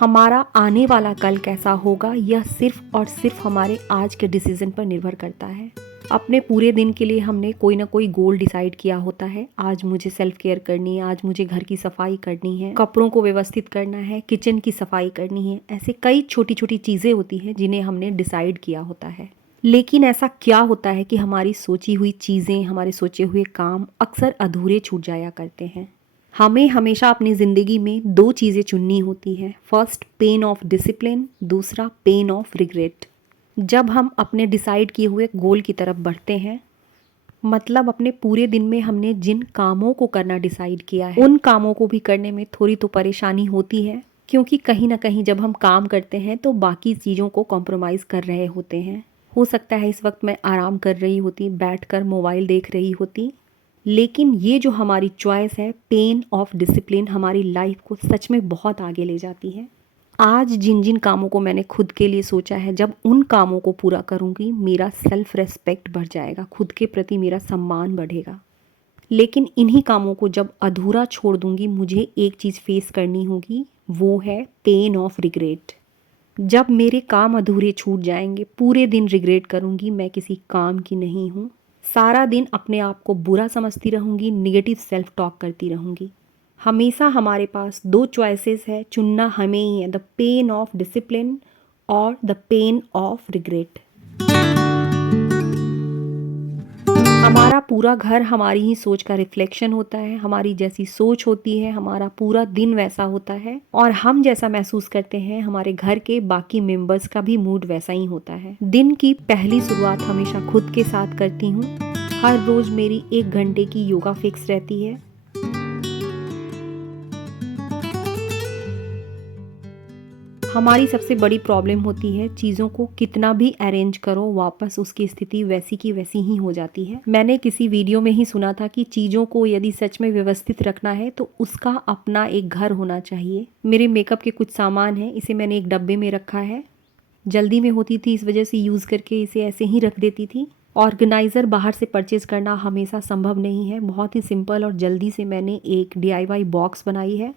हमारा आने वाला कल कैसा होगा यह सिर्फ और सिर्फ हमारे आज के डिसीजन पर निर्भर करता है। अपने पूरे दिन के लिए हमने कोई ना कोई गोल डिसाइड किया होता है। आज मुझे सेल्फ केयर करनी है, आज मुझे घर की सफाई करनी है, कपड़ों को व्यवस्थित करना है, किचन की सफाई करनी है। ऐसे कई छोटी छोटी चीज़ें होती हैं जिन्हें हमने डिसाइड किया होता है। लेकिन ऐसा क्या होता है कि हमारी सोची हुई चीज़ें, हमारे सोचे हुए काम अक्सर अधूरे छूट जाया करते हैं। हमें हमेशा अपनी ज़िंदगी में दो चीज़ें चुननी होती है। फर्स्ट पेन ऑफ डिसिप्लिन, दूसरा पेन ऑफ रिग्रेट। जब हम अपने डिसाइड किए हुए गोल की तरफ बढ़ते हैं, मतलब अपने पूरे दिन में हमने जिन कामों को करना डिसाइड किया है उन कामों को भी करने में थोड़ी तो परेशानी होती है, क्योंकि कहीं ना कहीं जब हम काम करते हैं तो बाकी चीज़ों को कॉम्प्रोमाइज़ कर रहे होते हैं। हो सकता है इस वक्त मैं आराम कर रही होती, बैठकर मोबाइल देख रही होती, लेकिन ये जो हमारी चॉइस है पेन ऑफ डिसिप्लिन हमारी लाइफ को सच में बहुत आगे ले जाती है। आज जिन जिन कामों को मैंने खुद के लिए सोचा है, जब उन कामों को पूरा करूँगी मेरा सेल्फ रेस्पेक्ट बढ़ जाएगा, खुद के प्रति मेरा सम्मान बढ़ेगा। लेकिन इन्हीं कामों को जब अधूरा छोड़ दूँगी मुझे एक चीज़ फेस करनी होगी, वो है पेन ऑफ रिग्रेट। जब मेरे काम अधूरे छूट जाएंगे पूरे दिन रिग्रेट करूँगी मैं किसी काम की नहीं हूँ। सारा दिन अपने आप को बुरा समझती रहूँगी, निगेटिव सेल्फ टॉक करती रहूँगी। हमेशा हमारे पास दो चॉइसेस है, चुनना हमें ही है, द पेन ऑफ डिसिप्लिन और द पेन ऑफ रिग्रेट। हमारा पूरा घर हमारी ही सोच का रिफ्लेक्शन होता है। हमारी जैसी सोच होती है हमारा पूरा दिन वैसा होता है, और हम जैसा महसूस करते हैं हमारे घर के बाकी मेंबर्स का भी मूड वैसा ही होता है। दिन की पहली शुरुआत हमेशा खुद के साथ करती हूँ। हर रोज मेरी 1 घंटे की योगा फिक्स रहती है। हमारी सबसे बड़ी प्रॉब्लम होती है चीज़ों को कितना भी अरेंज करो वापस उसकी स्थिति वैसी की वैसी ही हो जाती है। मैंने किसी वीडियो में ही सुना था कि चीज़ों को यदि सच में व्यवस्थित रखना है तो उसका अपना एक घर होना चाहिए। मेरे मेकअप के कुछ सामान हैं, इसे मैंने एक डब्बे में रखा है। जल्दी में होती थी इस वजह से यूज़ करके इसे ऐसे ही रख देती थी। ऑर्गेनाइज़र बाहर से परचेज़ करना हमेशा संभव नहीं है। बहुत ही सिंपल और जल्दी से मैंने एक DIY बॉक्स बनाई है।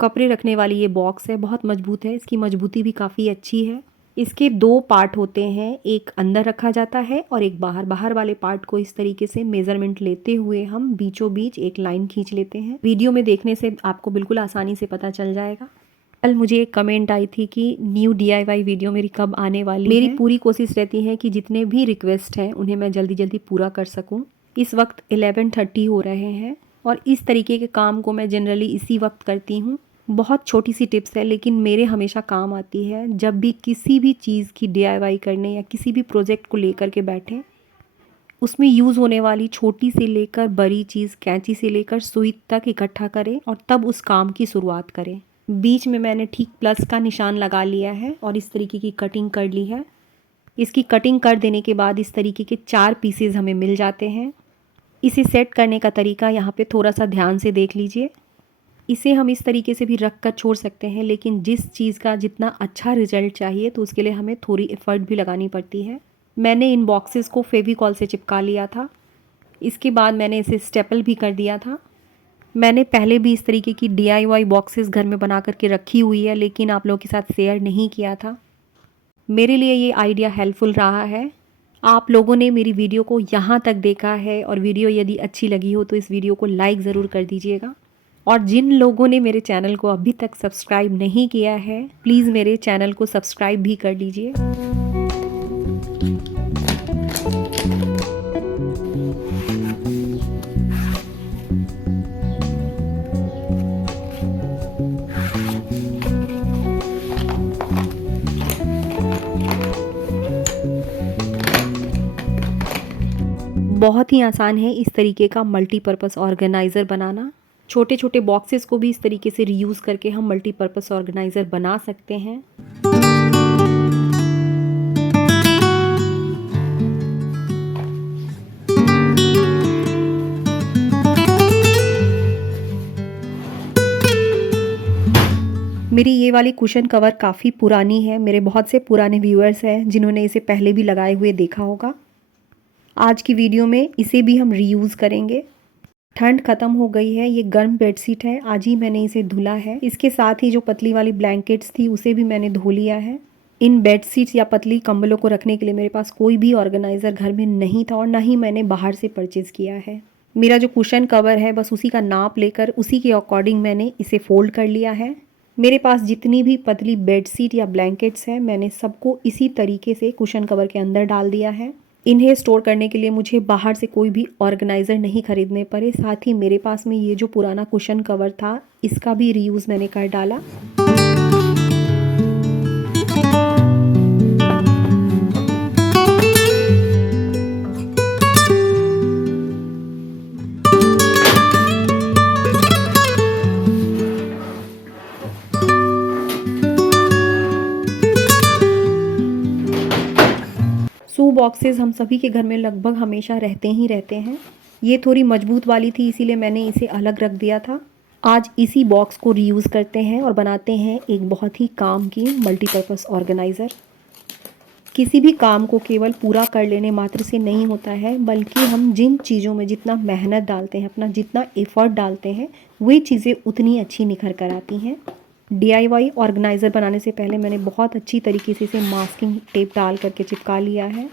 कपड़े रखने वाली ये बॉक्स है, बहुत मजबूत है, इसकी मजबूती भी काफ़ी अच्छी है। इसके 2 पार्ट होते हैं, एक अंदर रखा जाता है और एक बाहर। बाहर वाले पार्ट को इस तरीके से मेजरमेंट लेते हुए हम बीचों बीच एक लाइन खींच लेते हैं। वीडियो में देखने से आपको बिल्कुल आसानी से पता चल जाएगा। कल मुझे एक कमेंट आई थी कि न्यू DIY वीडियो मेरी कब आने वाली है। मेरी पूरी कोशिश रहती है कि जितने भी रिक्वेस्ट हैं उन्हें मैं जल्दी जल्दी पूरा कर सकूँ। इस वक्त 11:30 हो रहे हैं और इस तरीके के काम को मैं जनरली इसी वक्त करती हूँ। बहुत छोटी सी टिप्स है लेकिन मेरे हमेशा काम आती है। जब भी किसी भी चीज़ की DIY करने या किसी भी प्रोजेक्ट को लेकर के बैठें, उसमें यूज़ होने वाली छोटी से लेकर बड़ी चीज़, कैंची से लेकर सुई तक इकट्ठा करें और तब उस काम की शुरुआत करें। बीच में मैंने ठीक प्लस का निशान लगा लिया है और इस तरीके की कटिंग कर ली है। इसकी कटिंग कर देने के बाद इस तरीके के 4 पीसेज हमें मिल जाते हैं। इसे सेट करने का तरीका यहाँ पे थोड़ा सा ध्यान से देख लीजिए। इसे हम इस तरीके से भी रख कर छोड़ सकते हैं, लेकिन जिस चीज़ का जितना अच्छा रिजल्ट चाहिए तो उसके लिए हमें थोड़ी एफर्ट भी लगानी पड़ती है। मैंने इन बॉक्सेस को फेविकॉल से चिपका लिया था। इसके बाद मैंने इसे स्टेपल भी कर दिया था। मैंने पहले भी इस तरीके की DIY बॉक्सेस घर में बना करके रखी हुई है, लेकिन आप लोगों के साथ शेयर नहीं किया था। मेरे लिए ये आइडिया हेल्पफुल रहा है। आप लोगों ने मेरी वीडियो को यहाँ तक देखा है और वीडियो यदि अच्छी लगी हो तो इस वीडियो को लाइक ज़रूर कर दीजिएगा। और जिन लोगों ने मेरे चैनल को अभी तक सब्सक्राइब नहीं किया है प्लीज़ मेरे चैनल को सब्सक्राइब भी कर लीजिए। बहुत ही आसान है इस तरीके का मल्टीपर्पज़ ऑर्गेनाइज़र बनाना। छोटे छोटे बॉक्सेस को भी इस तरीके से रीयूज़ करके हम मल्टीपर्पज़ ऑर्गेनाइज़र बना सकते हैं। मेरी ये वाली कुशन कवर काफ़ी पुरानी है। मेरे बहुत से पुराने व्यूअर्स हैं जिन्होंने इसे पहले भी लगाए हुए देखा होगा। आज की वीडियो में इसे भी हम रीयूज़ करेंगे। ठंड खत्म हो गई है। ये गर्म बेडशीट है, आज ही मैंने इसे धुला है। इसके साथ ही जो पतली वाली ब्लैंकेट्स थी उसे भी मैंने धो लिया है। इन बेडशीट्स या पतली कंबलों को रखने के लिए मेरे पास कोई भी ऑर्गेनाइज़र घर में नहीं था और ना ही मैंने बाहर से परचेज़ किया है। मेरा जो कुशन कवर है बस उसी का नाप लेकर उसी के अकॉर्डिंग मैंने इसे फ़ोल्ड कर लिया है। मेरे पास जितनी भी पतली बेडशीट या ब्लैंकेट्स हैं मैंने सबको इसी तरीके से कुशन कवर के अंदर डाल दिया है। इन्हें स्टोर करने के लिए मुझे बाहर से कोई भी ऑर्गेनाइज़र नहीं खरीदने पड़े। साथ ही मेरे पास में ये जो पुराना कुशन कवर था इसका भी रीयूज़ मैंने कर डाला। शू बॉक्सेस हम सभी के घर में लगभग हमेशा रहते ही रहते हैं। ये थोड़ी मजबूत वाली थी इसीलिए मैंने इसे अलग रख दिया था। आज इसी बॉक्स को रीयूज़ करते हैं और बनाते हैं एक बहुत ही काम की मल्टीपर्पज़ ऑर्गेनाइज़र। किसी भी काम को केवल पूरा कर लेने मात्र से नहीं होता है, बल्कि हम जिन चीज़ों में जितना मेहनत डालते हैं, अपना जितना एफ़र्ट डालते हैं, वही चीज़ें उतनी अच्छी निखर कर आती हैं। DIY ऑर्गेनाइज़र बनाने से पहले मैंने बहुत अच्छी तरीके से इसे मास्किंग टेप डाल करके चिपका लिया है।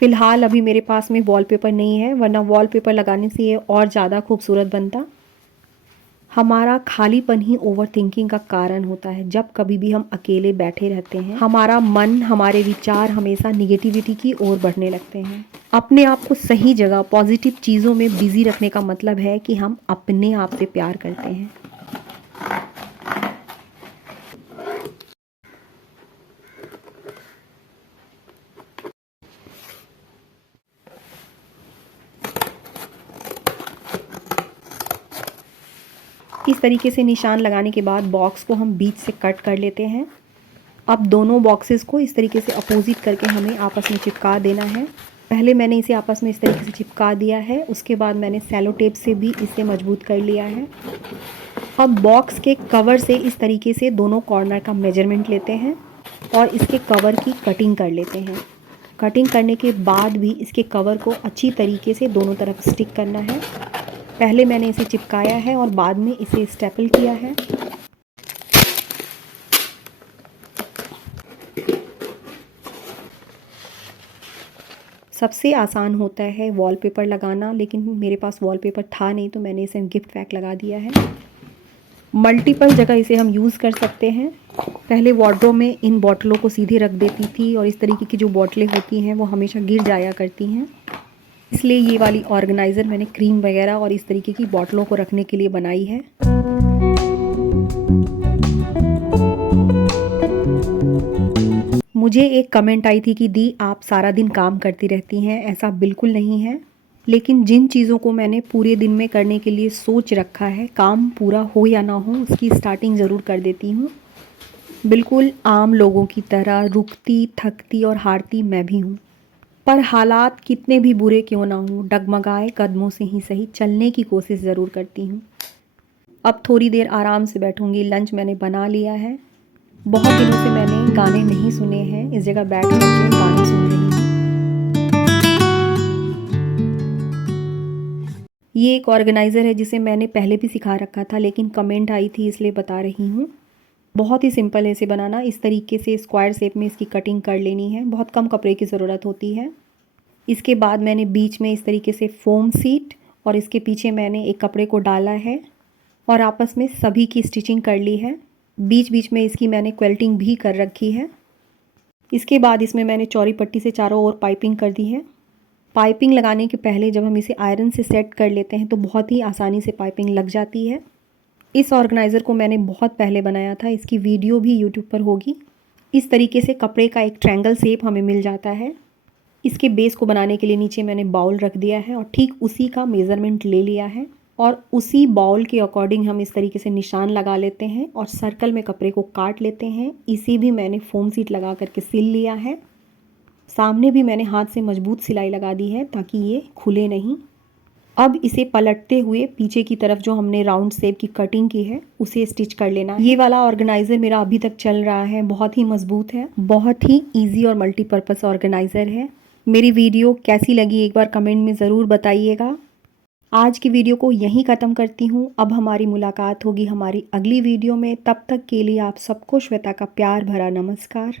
फ़िलहाल अभी मेरे पास में वॉलपेपर नहीं है, वरना वॉलपेपर लगाने से ये और ज़्यादा खूबसूरत बनता। हमारा खालीपन ही ओवरथिंकिंग का कारण होता है। जब कभी भी हम अकेले बैठे रहते हैं हमारा मन, हमारे विचार हमेशा निगेटिविटी की ओर बढ़ने लगते हैं। अपने आप को सही जगह पॉजिटिव चीज़ों में बिजी रखने का मतलब है कि हम अपने आप से प्यार करते हैं। इस तरीके से निशान लगाने के बाद बॉक्स को हम बीच से कट कर लेते हैं। अब दोनों बॉक्सेस को इस तरीके से अपोजिट करके हमें आपस में चिपका देना है। पहले मैंने इसे आपस में इस तरीके से चिपका दिया है, उसके बाद मैंने सेलो टेप से भी इसे मजबूत कर लिया है। अब बॉक्स के कवर से इस तरीके से दोनों कॉर्नर का मेजरमेंट लेते हैं और इसके कवर की कटिंग कर लेते हैं। कटिंग करने के बाद भी इसके कवर को अच्छी तरीके से दोनों तरफ स्टिक करना है। पहले मैंने इसे चिपकाया है और बाद में इसे स्टेपल किया है। सबसे आसान होता है वॉलपेपर लगाना, लेकिन मेरे पास वॉलपेपर था नहीं तो मैंने इसे गिफ्ट पैक लगा दिया है। मल्टीपल जगह इसे हम यूज़ कर सकते हैं। पहले वार्डरोब में इन बॉटलों को सीधे रख देती थी और इस तरीके की जो बॉटलें होती हैं वो हमेशा गिर जाया करती हैं, इसलिए ये वाली ऑर्गेनाइज़र मैंने क्रीम वगैरह और इस तरीके की बॉटलों को रखने के लिए बनाई है। मुझे एक कमेंट आई थी कि दी आप सारा दिन काम करती रहती हैं। ऐसा बिल्कुल नहीं है, लेकिन जिन चीज़ों को मैंने पूरे दिन में करने के लिए सोच रखा है, काम पूरा हो या ना हो उसकी स्टार्टिंग ज़रूर कर देती हूँ। बिल्कुल आम लोगों की तरह रुकती, थकती और हारती मैं भी हूँ, पर हालात कितने भी बुरे क्यों ना हों, डगमगाए कदमों से ही सही चलने की कोशिश ज़रूर करती हूँ। अब थोड़ी देर आराम से बैठूँगी। लंच मैंने बना लिया है। बहुत दिनों से मैंने गाने नहीं सुने हैं, इस जगह बैठ कर के गाने सुन रही हूँ। ये एक ऑर्गेनाइज़र है जिसे मैंने पहले भी सिखा रखा था, लेकिन कमेंट आई थी इसलिए बता रही हूँ। बहुत ही सिंपल है इसे बनाना। इस तरीके से स्क्वायर शेप में इसकी कटिंग कर लेनी है। बहुत कम कपड़े की ज़रूरत होती है। इसके बाद मैंने बीच में इस तरीके से फोम सीट और इसके पीछे मैंने एक कपड़े को डाला है और आपस में सभी की स्टिचिंग कर ली है। बीच बीच में इसकी मैंने क्वेल्टिंग भी कर रखी है। इसके बाद इसमें मैंने चौड़ी पट्टी से चारों ओर पाइपिंग कर दी है। पाइपिंग लगाने के पहले जब हम इसे आयरन से सेट कर लेते हैं तो बहुत ही आसानी से पाइपिंग लग जाती है। इस ऑर्गेनाइज़र को मैंने बहुत पहले बनाया था, इसकी वीडियो भी यूट्यूब पर होगी। इस तरीके से कपड़े का एक ट्रायंगल शेप हमें मिल जाता है। इसके बेस को बनाने के लिए नीचे मैंने बाउल रख दिया है और ठीक उसी का मेज़रमेंट ले लिया है और उसी बाउल के अकॉर्डिंग हम इस तरीके से निशान लगा लेते हैं और सर्कल में कपड़े को काट लेते हैं। इसी भी मैंने फोम सीट लगा करके सिल लिया है। सामने भी मैंने हाथ से मजबूत सिलाई लगा दी है ताकि ये खुले नहीं। अब इसे पलटते हुए पीछे की तरफ जो हमने राउंड शेप की कटिंग की है उसे स्टिच कर लेना है। ये वाला ऑर्गेनाइजर मेरा अभी तक चल रहा है, बहुत ही मजबूत है, बहुत ही इजी और मल्टीपर्पज़ ऑर्गेनाइजर है। मेरी वीडियो कैसी लगी एक बार कमेंट में ज़रूर बताइएगा। आज की वीडियो को यहीं ख़त्म करती हूँ। अब हमारी मुलाकात होगी हमारी अगली वीडियो में। तब तक के लिए आप सबको श्वेता का प्यार भरा नमस्कार।